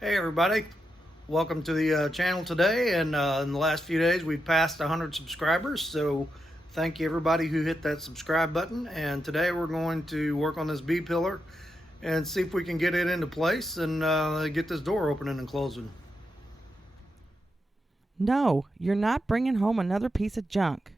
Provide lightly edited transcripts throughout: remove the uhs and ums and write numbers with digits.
Hey everybody, welcome to the channel today. And in the last few days we've passed 100 subscribers, so thank you everybody who hit that subscribe button. And today we're going to work on this B-pillar and see if we can get it into place and get this door opening and closing. No, you're not bringing home another piece of junk.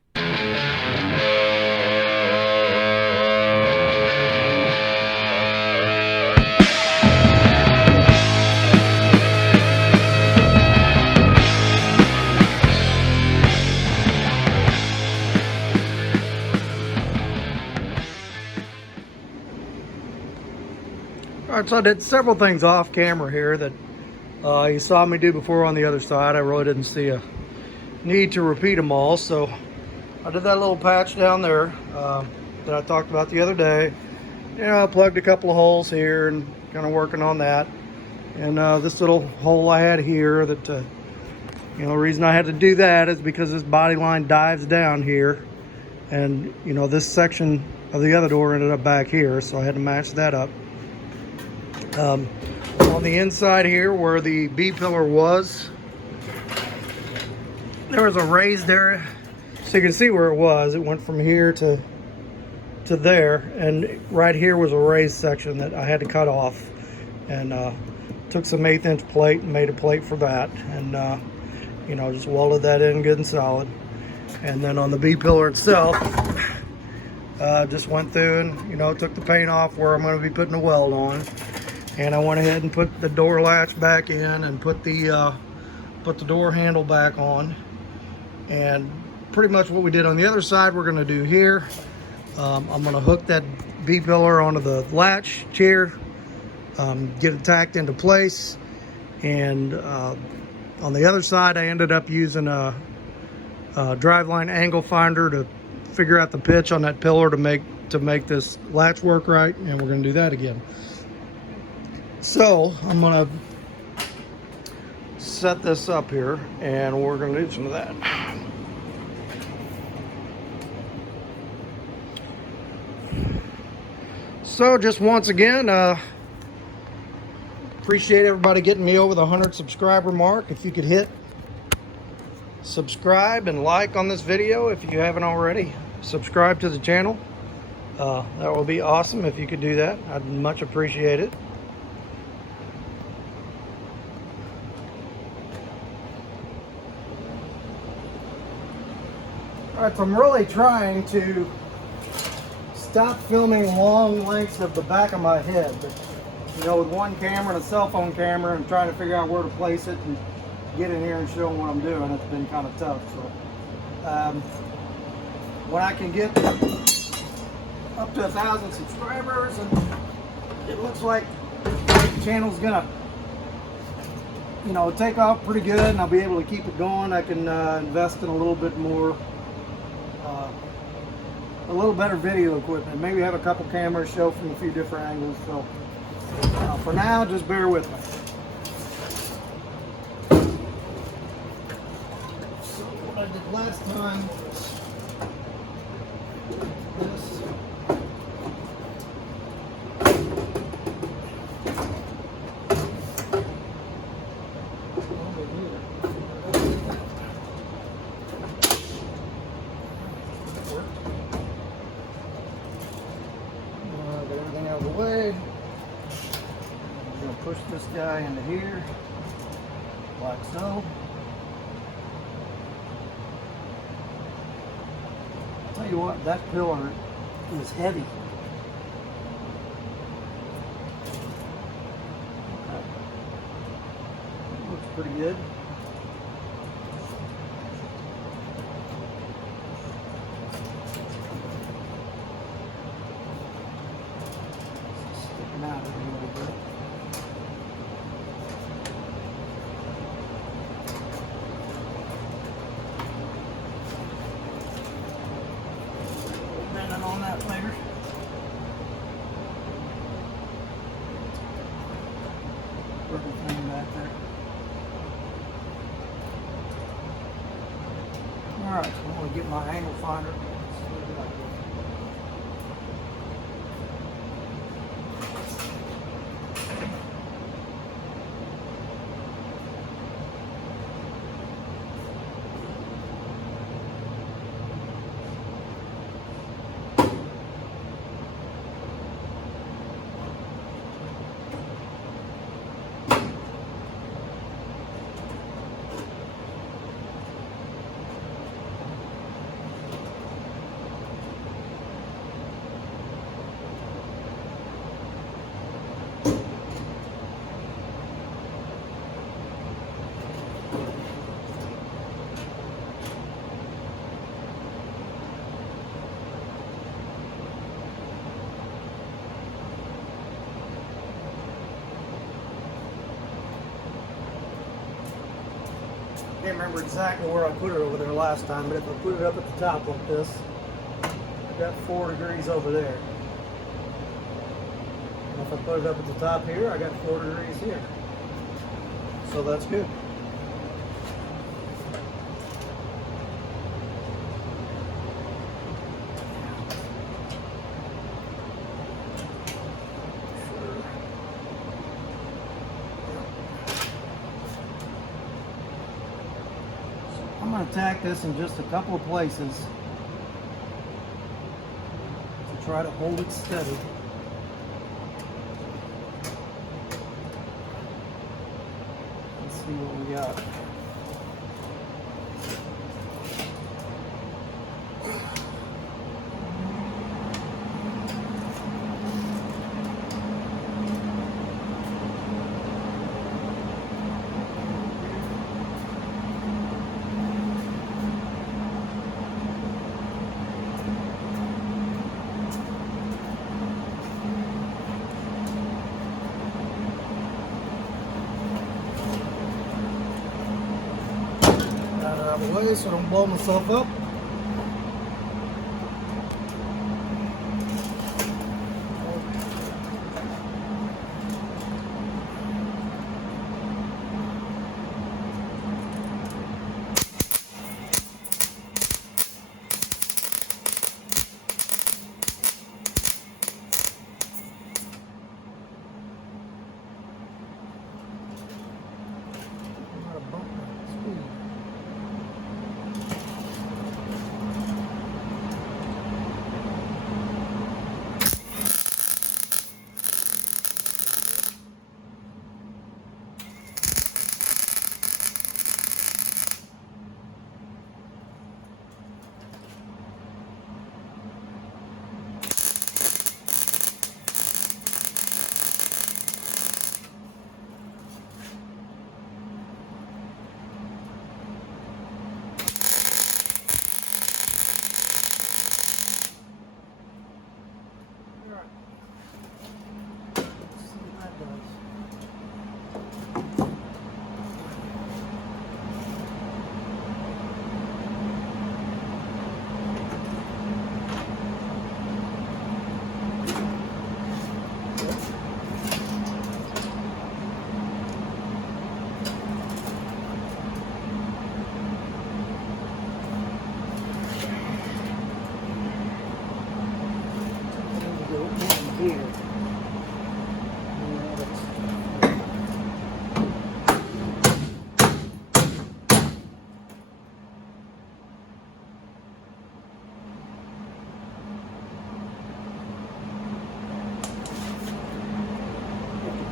Alright, so I did several things off camera here that you saw me do before on the other side. I really didn't see a need to repeat them all, so I did that little patch down there that I talked about the other day. You know, I plugged a couple of holes here and kind of working on that. And this little hole I had here that, you know, the reason I had to do that is because this body line dives down here. And, you know, this section of the other door ended up back here, so I had to match that up. On the inside here where the B-pillar was, there was a raised area. So you can see where it was. It went from here to there, and right here was a raised section that I had to cut off, and took some 1/8 inch plate and made a plate for that, and you know, just welded that in good and solid. And then on the B-pillar itself, just went through and, you know, took the paint off where I'm going to be putting the weld on, and I went ahead and put the door latch back in and put the door handle back on. And pretty much what we did on the other side we're going to do here. I'm going to hook that B-pillar onto the latch here, get it tacked into place, and on the other side I ended up using a driveline angle finder to figure out the pitch on that pillar to make this latch work right, and we're going to do that again. So I'm going to set this up here and we're going to do some of that. So just once again, appreciate everybody getting me over the 100 subscriber mark. If you could hit subscribe and like on this video if you haven't already. Subscribe to the channel. That would be awesome if you could do that. I'd much appreciate it. Alright, so I'm really trying to stop filming long lengths of the back of my head. But, you know, with one camera and a cell phone camera and trying to figure out where to place it and get in here and show them what I'm doing, it's been kind of tough. So when I can get up to 1,000 subscribers and it looks like the channel's gonna, you know, take off pretty good and I'll be able to keep it going, I can invest in a little bit more a little better video equipment, maybe have a couple cameras show from a few different angles. So for now, just bear with me. So what I did last time was this. Get everything out of the way. I'm going to push this guy into here, like so. Tell you what, that pillar is heavy. That looks pretty good. Sticking out a little bit. Bending on that later. Purple thing back there. Alright, so I'm going to get my angle finder. can't remember exactly where I put it over there last time, but if I put it up at the top like this, I've got 4 degrees over there. And if I put it up at the top here, I got 4 degrees here. So that's good. I'm going to tack this in just a couple of places to try to hold it steady. Let's see what we got. Out of the way so I don't blow myself up.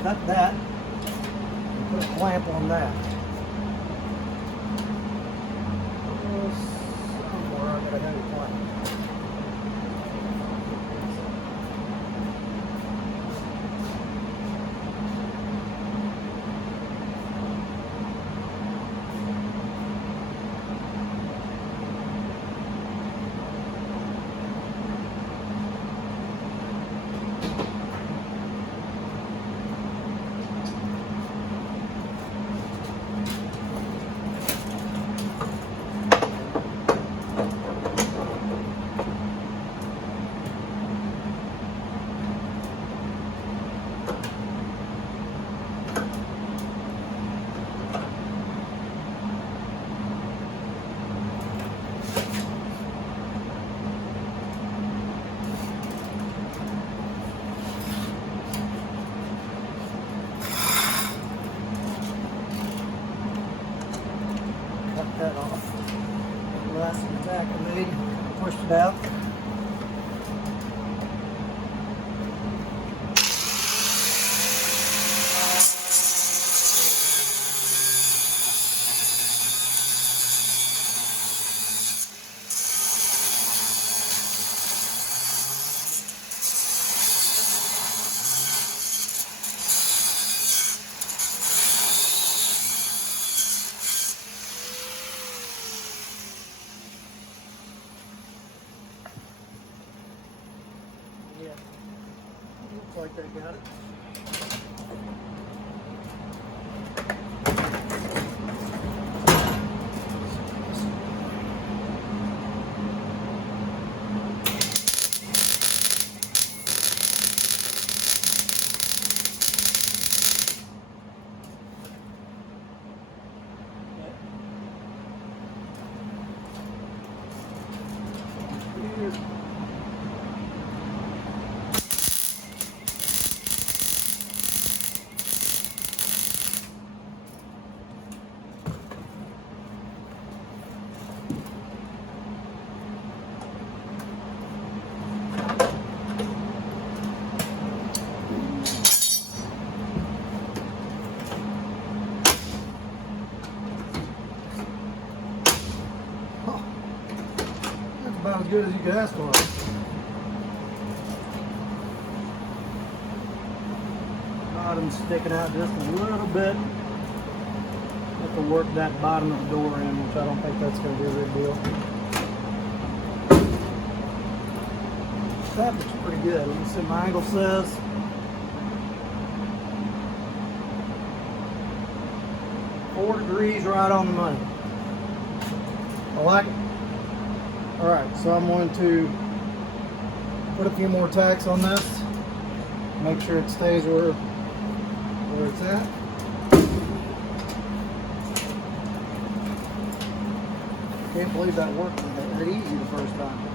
Cut that and put a clamp on that. Somewhere I gotta have a clamp. That off. The last tack I made, pushed it out. Yeah, looks like they got it. as good as you could ask for. Bottom's sticking out just a little bit. Have to work that bottom of the door in, which I don't think that's going to be a big deal. That looks pretty good. Let me see what my angle says. Four degrees, right on the money. I like it. Alright, so I'm going to put a few more tacks on this. Make sure it stays where it's at. Can't believe that worked that easy the first time.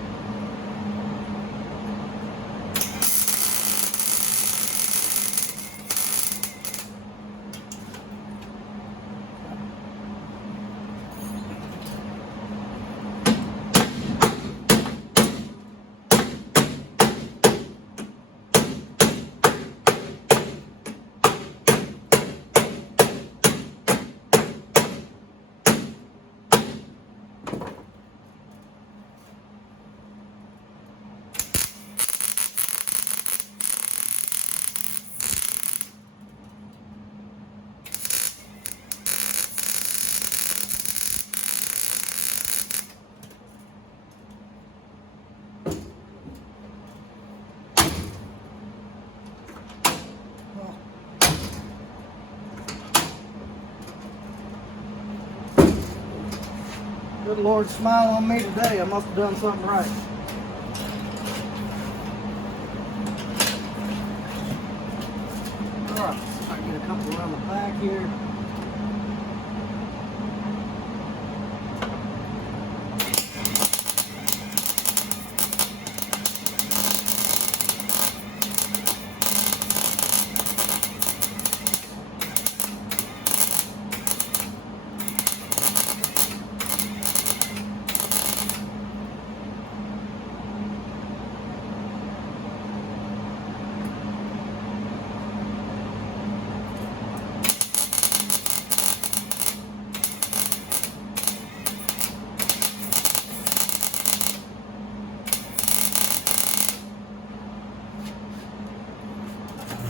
Good Lord, smile on me today. I must have done something right. Alright, I get a couple around the back here.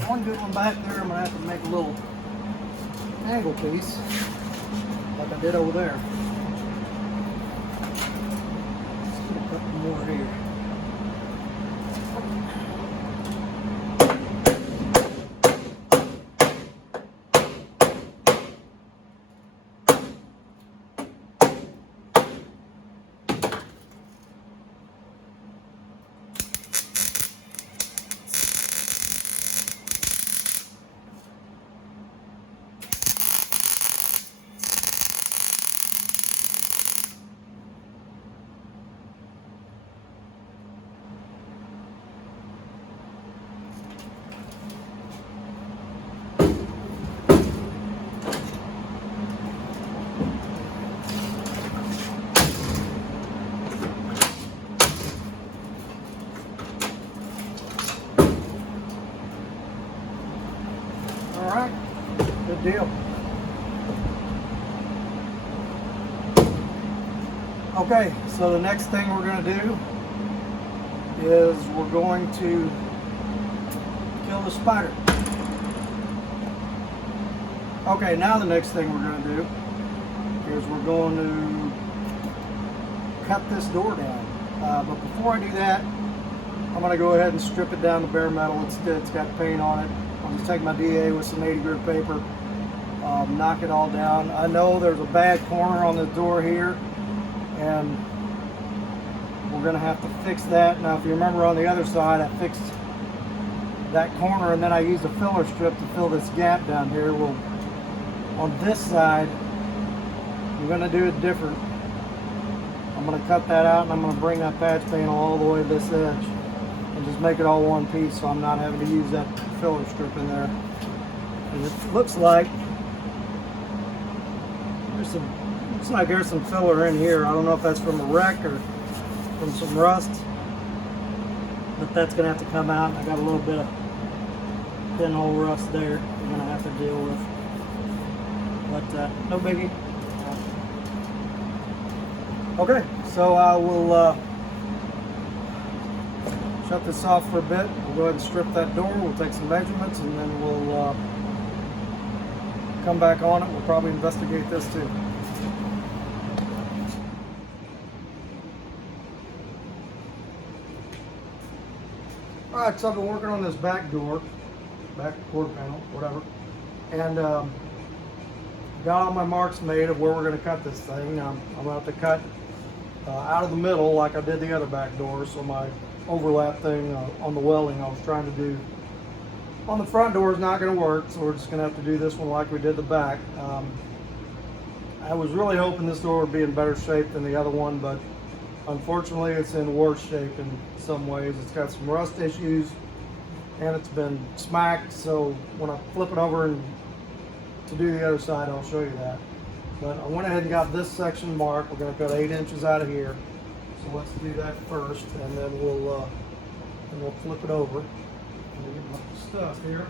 One good one back there, I'm going to have to make a little angle piece like I did over there. Let's get a couple more here. Alright, good deal. Okay, so the next thing we're going to do is we're going to kill the spider. Okay, now the next thing we're going to do is we're going to cut this door down. But before I do that, I'm going to go ahead and strip it down to bare metal. It's got paint on it. I'm just take my DA with some 80 grit paper, knock it all down. I know there's a bad corner on the door here, and we're going to have to fix that. Now, if you remember on the other side, I fixed that corner, and then I used a filler strip to fill this gap down here. Well, on this side, I'm going to do it different. I'm going to cut that out, and I'm going to bring that patch panel all the way to this edge and just make it all one piece, so I'm not having to use that filler strip in there. And it looks like there's some filler in here. I don't know if that's from a wreck or from some rust, but that's gonna have to come out. I got a little bit of pinhole rust there I'm gonna have to deal with, but no biggie. Okay, so I will shut this off for a bit. We'll go ahead and strip that door. We'll take some measurements and then we'll come back on it. We'll probably investigate this too. Alright, so I've been working on this back door, back quarter panel, whatever, and got all my marks made of where we're going to cut this thing. I'm about to cut out of the middle like I did the other back door, so my overlap thing on the welding I was trying to do on the front door is not going to work, so we're just going to have to do this one like we did the back. I was really hoping this door would be in better shape than the other one, but unfortunately it's in worse shape in some ways. It's got some rust issues and it's been smacked, so when I flip it over and to do the other side, I'll show you that. But I went ahead and got this section marked. We're going to cut 8 inches out of here. So let's do that first, and then we'll flip it over. We'll get my stuff here.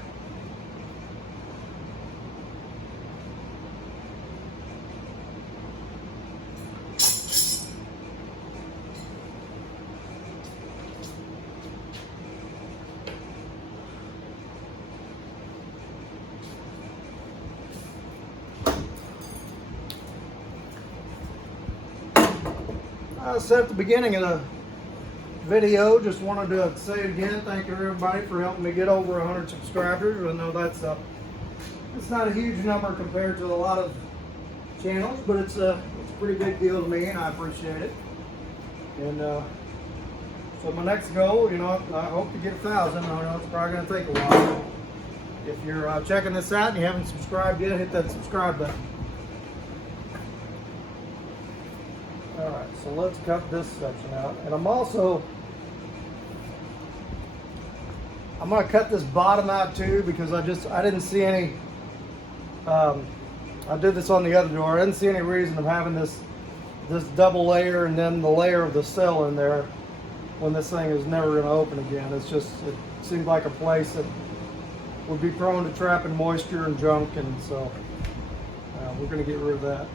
I said at the beginning of the video, just wanted to say it again, thank you everybody for helping me get over 100 subscribers. I know that's not a huge number compared to a lot of channels, but it's a pretty big deal to me, and I appreciate it. And so my next goal, you know, I hope to get 1,000. I know it's probably going to take a while. If you're checking this out and you haven't subscribed yet, hit that subscribe button. Alright, so let's cut this section out. And I'm going to cut this bottom out too, because I didn't see any, I did this on the other door. I didn't see any reason of having this double layer and then the layer of the cell in there when this thing is never going to open again. It seemed like a place that would be prone to trapping moisture and junk, and so we're going to get rid of that.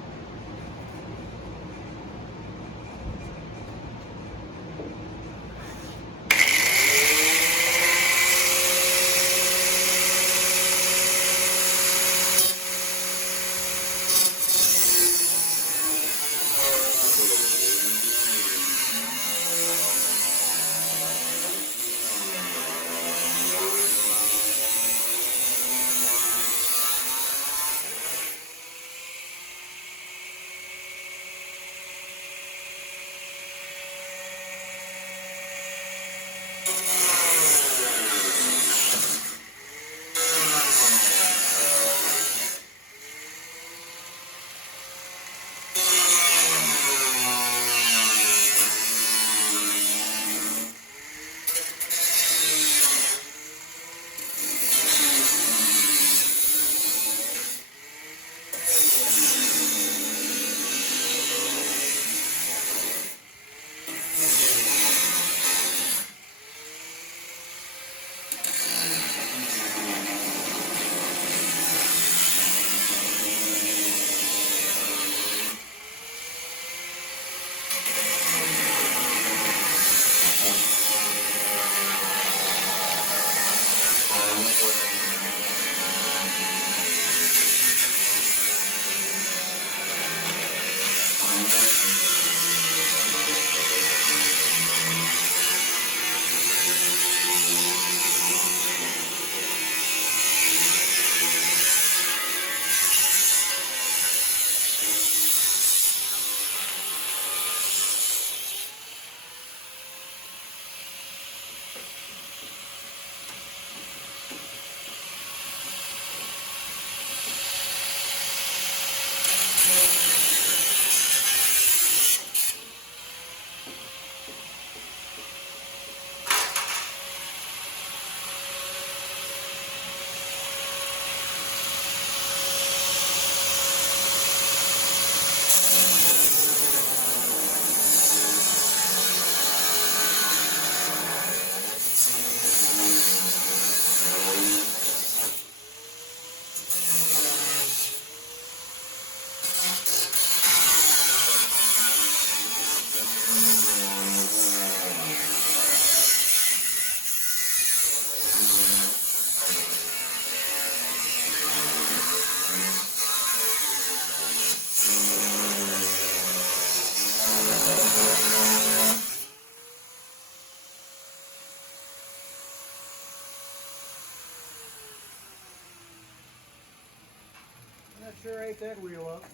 sure ate that wheel up.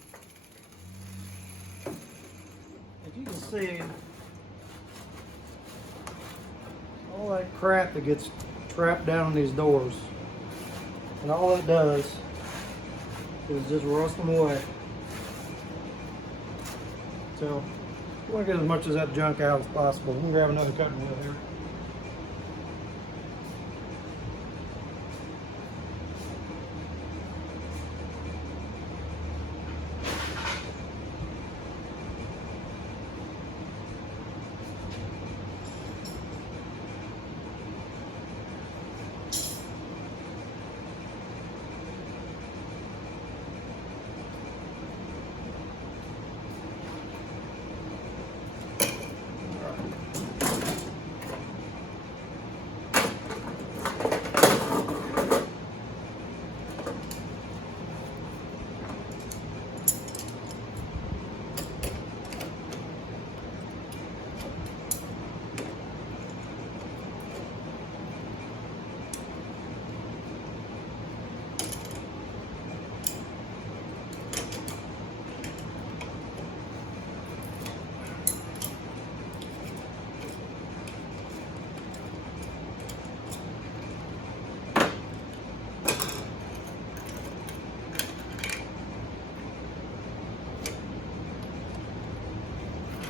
As you can see, all that crap that gets trapped down in these doors, and all it does is just rust them away. So we want to get as much of that junk out as possible. We can grab another cutting wheel here.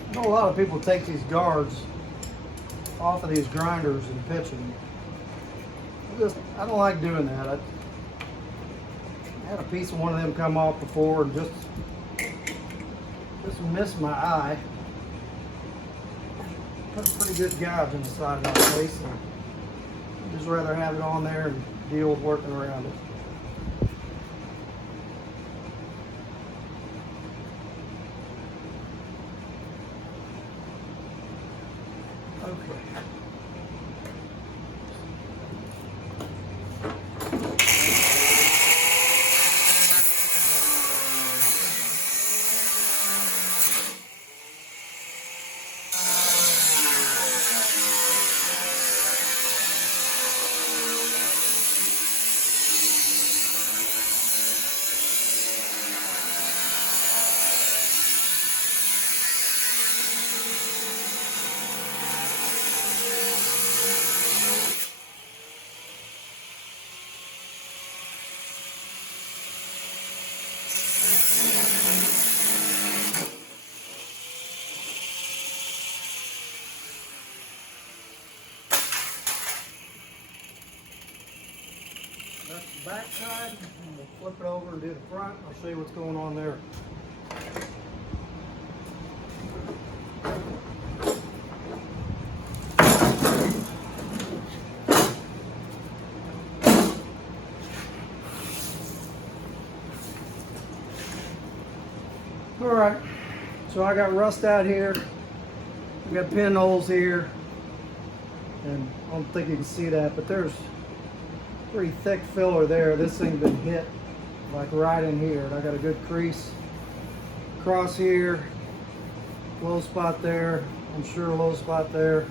I know a lot of people take these guards off of these grinders and pitch them. I don't like doing that. I had a piece of one of them come off before and just missed my eye. Put a pretty good gouge in the side of my face, and I'd just rather have it on there and deal with working around it. That's the back side, and we'll flip it over and do the front. I'll show you what's going on there. All right, so I got rust out here. I got pinholes here, and I don't think you can see that, but there's pretty thick filler there. This thing's been hit like right in here, and I got a good crease across here, low spot there, I'm sure a low spot there,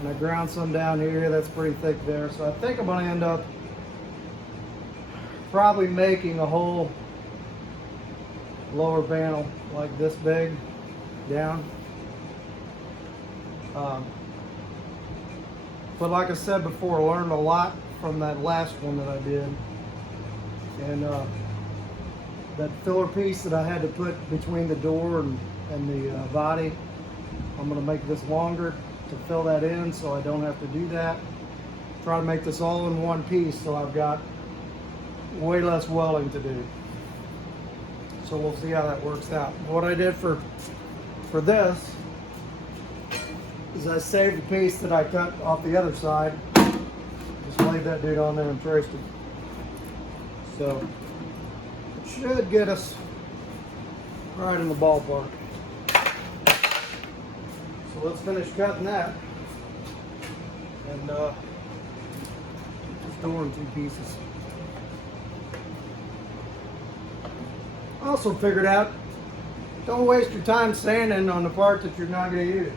and I ground some down here that's pretty thick there. So I think I'm going to end up probably making a whole lower panel like this big down. But like I said before, I learned a lot from that last one that I did, and that filler piece that I had to put between the door and the body, I'm going to make this longer to fill that in so I don't have to do that. Try to make this all in one piece so I've got way less welding to do. So we'll see how that works out. What I did for this is I saved the piece that I cut off the other side. Just laid that dude on there and traced it. So it should get us right in the ballpark. So let's finish cutting that and just door in two pieces. I also figured out, don't waste your time sanding on the part that you're not going to use.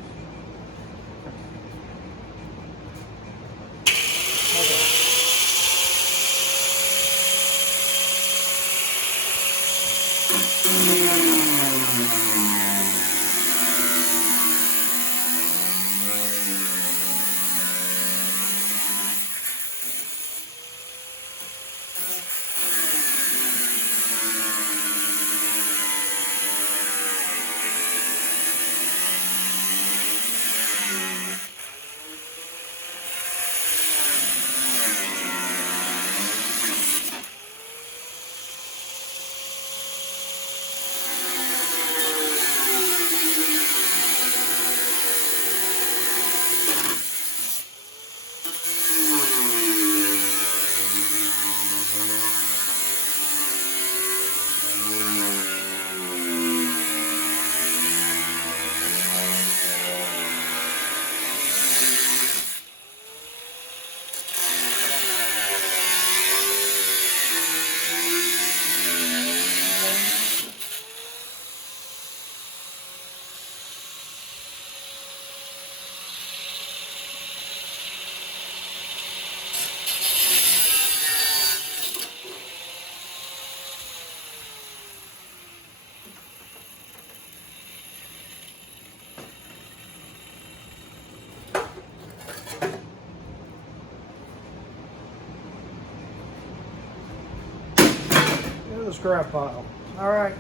The scrap pile. All right,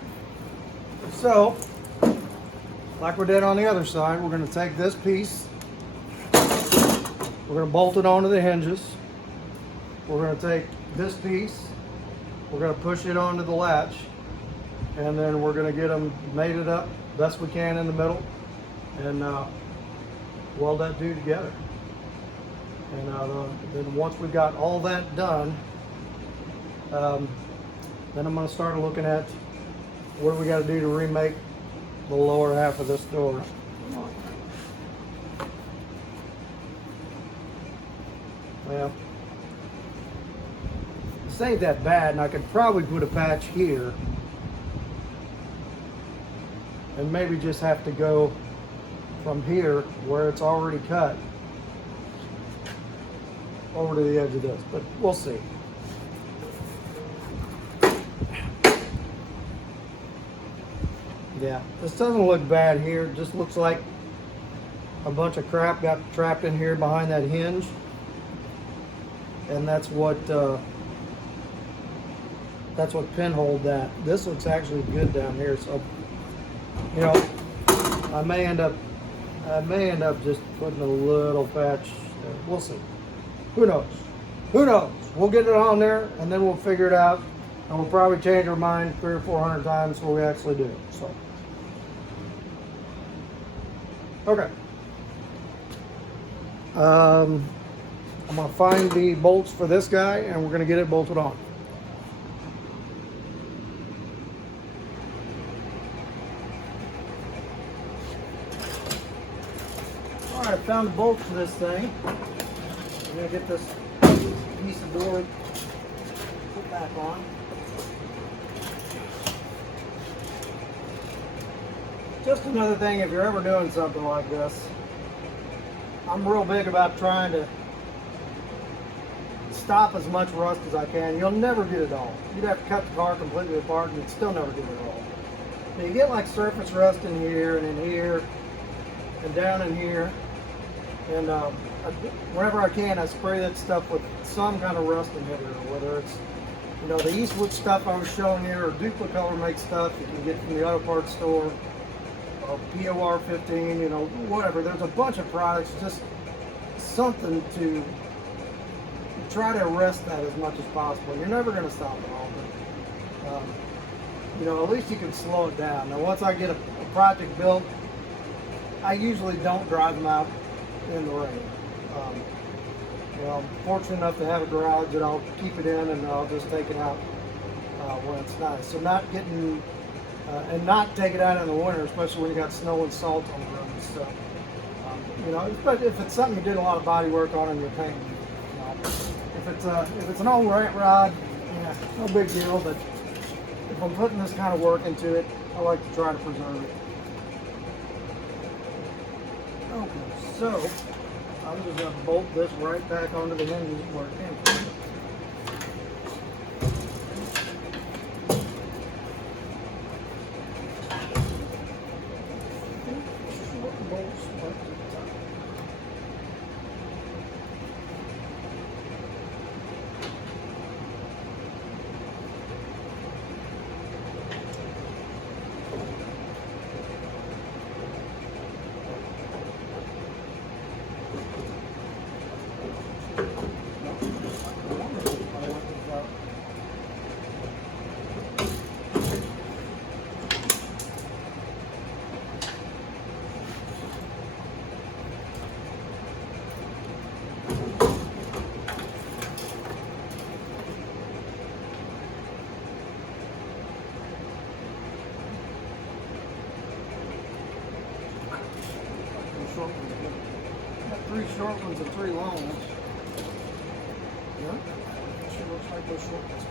so like we did on the other side, we're going to take this piece, we're going to bolt it onto the hinges, we're going to take this piece, we're going to push it onto the latch, and then we're going to get them mated up best we can in the middle and weld that dude together. And then once we got all that done, then I'm going to start looking at what do we got to do to remake the lower half of this door. Well, this ain't that bad, and I could probably put a patch here and maybe just have to go from here where it's already cut over to the edge of this, but we'll see. Yeah, this doesn't look bad here. It just looks like a bunch of crap got trapped in here behind that hinge, and that's what pinholed that. This looks actually good down here, so you know, I may end up just putting a little patch there. We'll see. Who knows? Who knows? We'll get it on there, and then we'll figure it out, and we'll probably change our mind 300 or 400 times before we actually do it. So. Okay. I'm going to find the bolts for this guy, and we're going to get it bolted on. All right, I found the bolts for this thing. I'm going to get this piece of door put back on. Just another thing, if you're ever doing something like this, I'm real big about trying to stop as much rust as I can. You'll never get it all. You'd have to cut the car completely apart and you'd still never get it all. But you get like surface rust in here and in here and down in here. And whenever I can, I spray that stuff with some kind of rust inhibitor, whether it's, you know, the Eastwood stuff I was showing you, or Duplicolor makes stuff you can get from the auto parts store. POR 15, you know, whatever. There's a bunch of products, just something to try to arrest that as much as possible. You're never going to stop it all, but you know, at least you can slow it down. Now, once I get a project built, I usually don't drive them out in the rain. You know, I'm fortunate enough to have a garage that I'll keep it in, and I'll just take it out when it's nice. So not getting and not take it out in the winter, especially when you got snow and salt on the road and stuff. You know, but if it's something you did a lot of body work on and you're painting, you know, if it's an old rant rod, yeah, no big deal. But if I'm putting this kind of work into it, I like to try to preserve it. Okay, so I'm just going to bolt this right back onto the hinges where it came from. short ones and 3 long ones. Yeah. She looks like those short ones.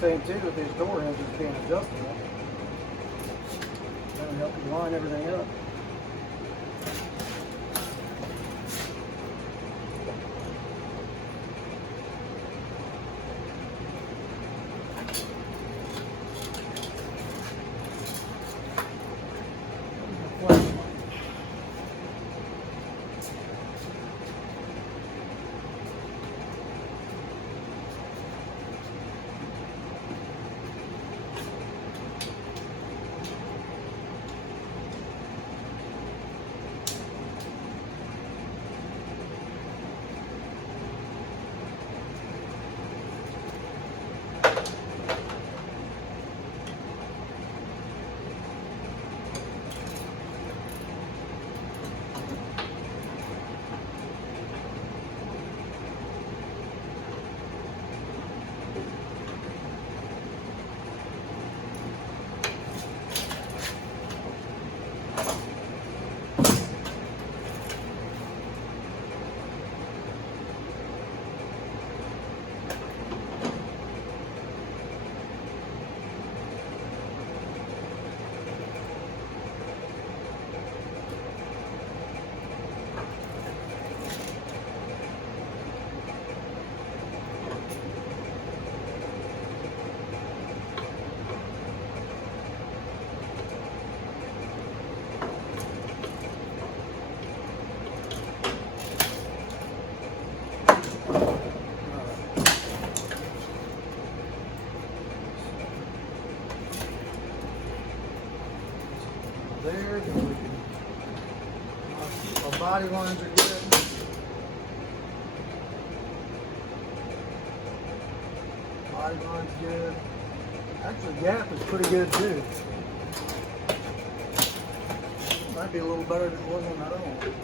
Same too with these door hinges being adjustable. That'll help you line everything up. There, then we can, our body lines are good. Body line's good. Actually, gap is pretty good too. Might be a little better than it was on that other one.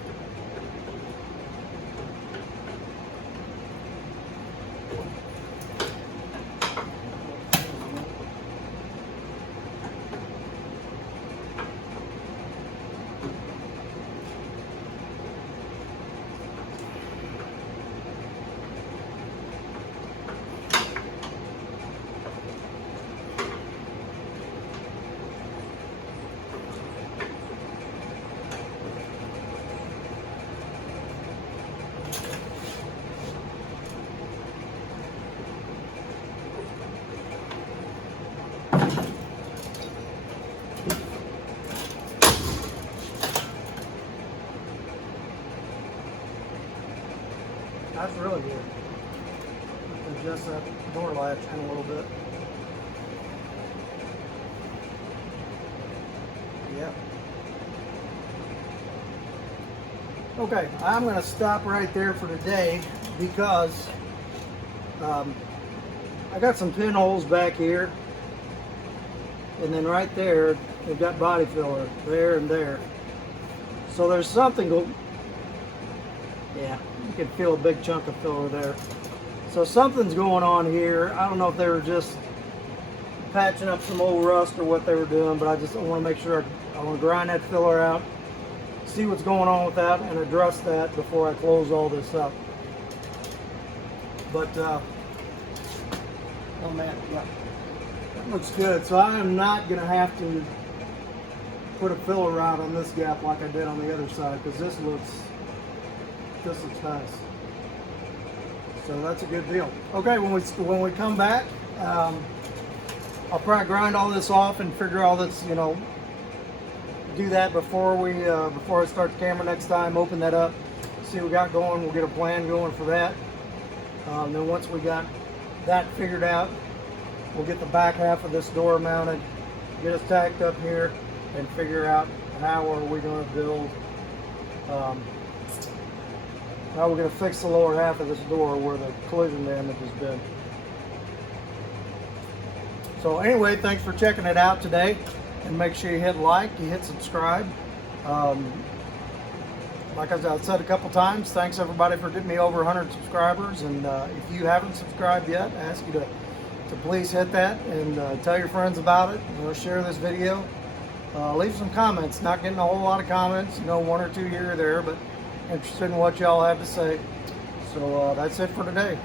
That's really good. Just adjust that door latch in a little bit. Okay, I'm going to stop right there for today because I got some pinholes back here, and then right there they've got body filler there and there. So there's something yeah, you can feel a big chunk of filler there. So something's going on here. I don't know if they were just patching up some old rust or what they were doing, but I want to make sure I want to grind that filler out, see what's going on with that, and address that before I close all this up. But oh man, yeah, that looks good. So I am not going to have to put a filler rod on this gap like I did on the other side, because this looks nice. So that's a good deal. Okay, when we come back, I'll probably grind all this off and figure all this, you know, do that before I start the camera next time. Open that up, see what we got going. We'll get a plan going for that. Then once we got that figured out, we'll get the back half of this door mounted, get us tacked up here, and figure out how are we going to build, how we're going to fix the lower half of this door where the collision damage has been. So anyway, thanks for checking it out today, and make sure you hit like, you hit subscribe. Like I've said a couple times, thanks everybody for getting me over 100 subscribers, and if you haven't subscribed yet, I ask you to please hit that and tell your friends about it. You know, share this video. Leave some comments. Not getting a whole lot of comments, you know, one or two here or there, but interested in what y'all have to say. So that's it for today.